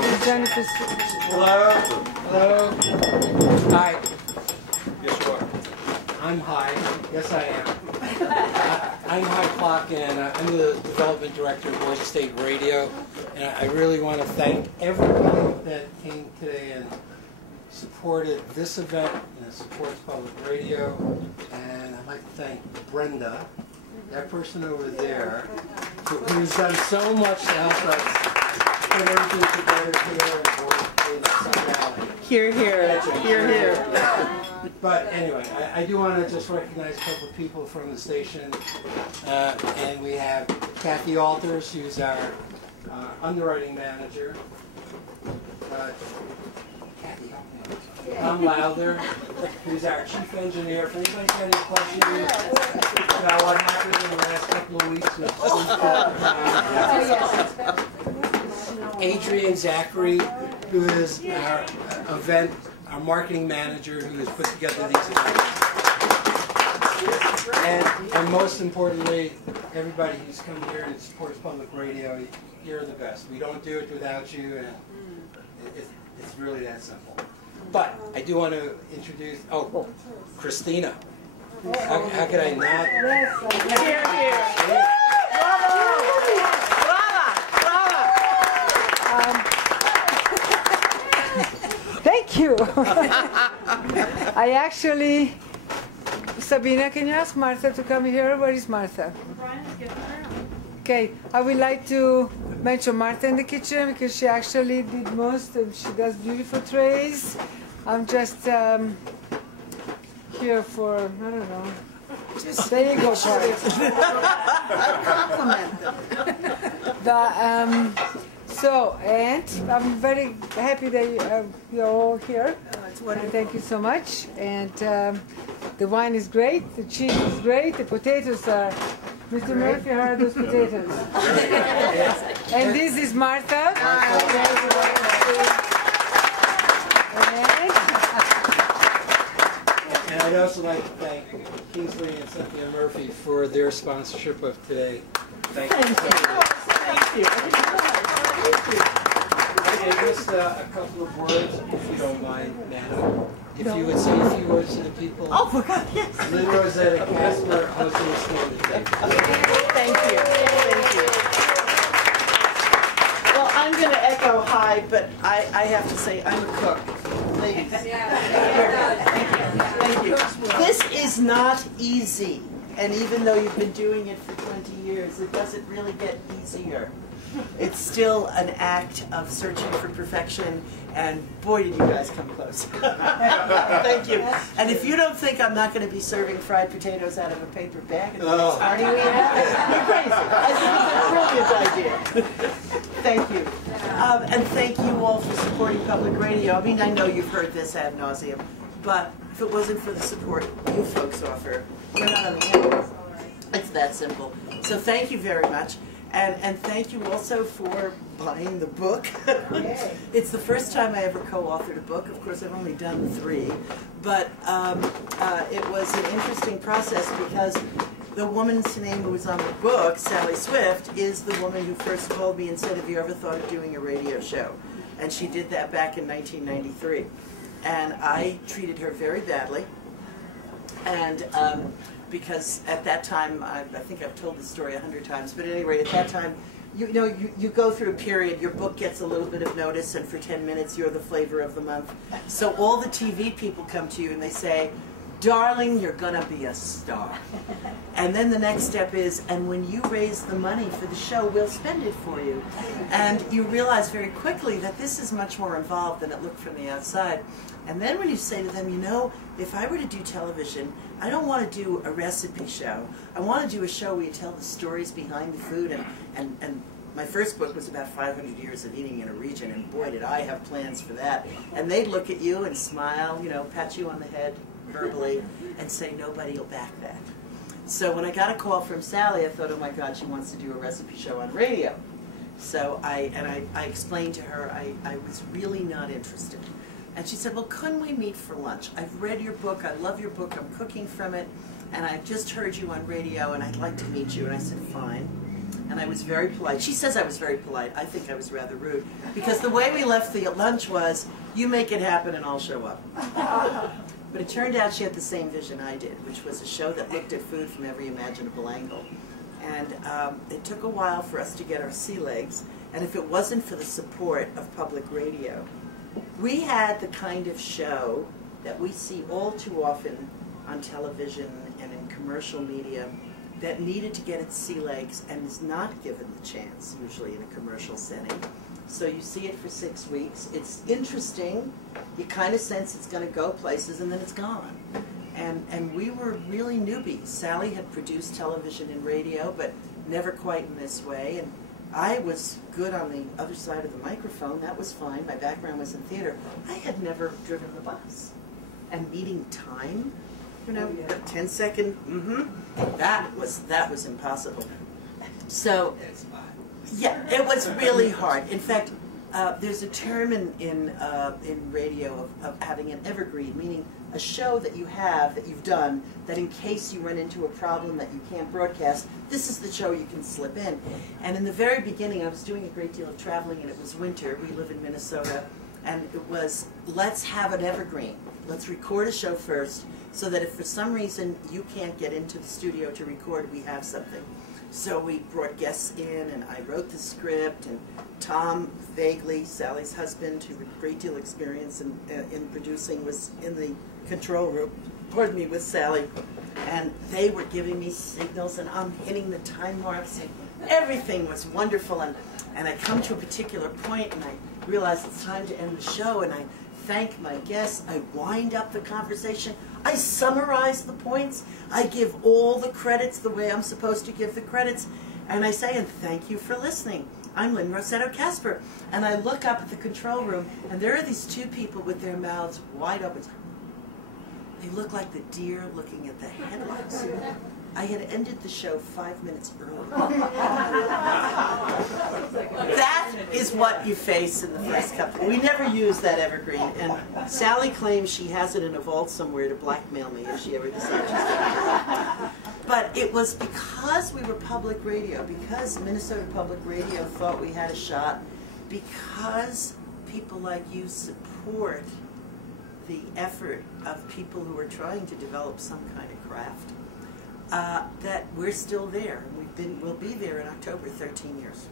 Jennifer. Hello. Hello. Hi. Yes, you are. I'm High. Yes, I am. I'm High Clock, and I'm the development director of Boise State Radio. And I really want to thank everybody that came today and supported this event and supports public radio. And I'd like to thank Brenda, that person over there, who's done so much to help us put everything together here in Sun Valley. Here, here, here, here. But anyway, I do want to just recognize a couple of people from the station. And we have Kathy Alters, who's our underwriting manager. Kathy, help me. Tom Lauder, who's our chief engineer. If anybody's got any questions about what happened in the last couple of weeks, Adrian Zachary, who is our our marketing manager, who has put together these events. And most importantly, everybody who's come here and supports public radio, you're the best. We don't do it without you, and it's really that simple. But I do want to introduce, Christina. How could I not? Here, here. Thank you. I actually, Sabina, can you ask Martha to come here? Where is Martha? Okay, I would like to mention Martha in the kitchen because she actually did most, and she does beautiful trays. I'm just here for, I don't know. There you go, compliment. And I'm very happy that you're all here. Thank you so much. And the wine is great, the cheese is great, the potatoes are... Mr. Murphy, how are those potatoes? And this is Martha. And I'd also like to thank Kingsley and Cynthia Murphy for their sponsorship of today. Thank you. Thank you. I missed a couple of words, if you don't mind, Nana. If you would say a few words to the people. Oh, my God, yes. Lynn Rosetta Kastler, hosting Splendid Table. Thank you. Thank you. Well, I'm going to echo hi, but I have to say I'm a cook. Please. Thank you. This is not easy. And even though you've been doing it for 20 years, it doesn't really get easier. It's still an act of searching for perfection, and boy, did you guys come close. Thank you. And if you don't think I'm not going to be serving fried potatoes out of a paper bag at the next party we have, you're crazy. I think it's a brilliant idea. Thank you. And thank you all for supporting public radio. I mean, I know you've heard this ad nauseum, but if it wasn't for the support you folks offer, we're not on the air. It's that simple. So thank you very much. And thank you also for buying the book. It's the first time I ever co-authored a book. Of course, I've only done 3. But it was an interesting process because the woman's name who was on the book, Sally Swift, is the woman who first called me and said, have you ever thought of doing a radio show? And she did that back in 1993. And I treated her very badly. And because at that time, I think I've told this story 100 times, but at any rate, at that time, you know, you go through a period, your book gets a little bit of notice, and for 10 minutes, you're the flavor of the month. So all the TV people come to you and they say, darling, you're going to be a star. And then the next step is, and when you raise the money for the show, we'll spend it for you. And you realize very quickly that this is much more involved than it looked from the outside. And then when you say to them, you know, if I were to do television, I don't want to do a recipe show. I want to do a show where you tell the stories behind the food. And my first book was about 500 years of eating in a region, and boy, did I have plans for that. And they'd look at you and smile, you know, pat you on the head verbally, and say, nobody will back that. So when I got a call from Sally, I thought, oh my God, she wants to do a recipe show on radio. So I explained to her I was really not interested. And she said, well, couldn't we meet for lunch? I've read your book, I love your book, I'm cooking from it, and I just heard you on radio, and I'd like to meet you. And I said, fine. and I was very polite. She says I was very polite. I think I was rather rude, because the way we left the lunch was, you make it happen and I'll show up. But it turned out she had the same vision I did, which was a show that looked at food from every imaginable angle. And it took a while for us to get our sea legs, and if it wasn't for the support of public radio, we had the kind of show that we see all too often on television and in commercial media that needed to get its sea legs and is not given the chance, usually in a commercial setting. So you see it for 6 weeks. It's interesting. You kind of sense it's going to go places, and then it's gone. And we were really newbies. Sally had produced television and radio, but never quite in this way. And I was good on the other side of the microphone. That was fine. My background was in theater. I had never driven the bus. And meeting time, you know, 10-second, that was impossible. So, yeah, it was really hard. In fact, there's a term in radio of having an evergreen, meaning a show that you have, that you've done, that in case you run into a problem that you can't broadcast, this is the show you can slip in. And in the very beginning, I was doing a great deal of traveling, and it was winter. We live in Minnesota, and it was, let's have an evergreen. Let's record a show first, so that if for some reason you can't get into the studio to record, we have something. So we brought guests in, and I wrote the script, and Tom Vaguely, Sally's husband, who had a great deal of experience in producing, was in the control room, pardon me, with Sally, and they were giving me signals, and I'm hitting the time marks, and everything was wonderful, and I come to a particular point, and I realize it's time to end the show, and I thank my guests, I wind up the conversation, I summarize the points, I give all the credits the way I'm supposed to give the credits, and I say, and thank you for listening. I'm Lynn Rossetto Casper. And I look up at the control room, and there are these two people with their mouths wide open. They look like the deer looking at the headlights. I had ended the show 5 minutes early. That is what you face in the first couple. We never use that evergreen, and Sally claims she has it in a vault somewhere to blackmail me if she ever decides she's going. But it was because we were public radio, because Minnesota Public Radio thought we had a shot, because people like you support the effort of people who are trying to develop some kind of craft, that we're still there. We'll be there in October, 13 years.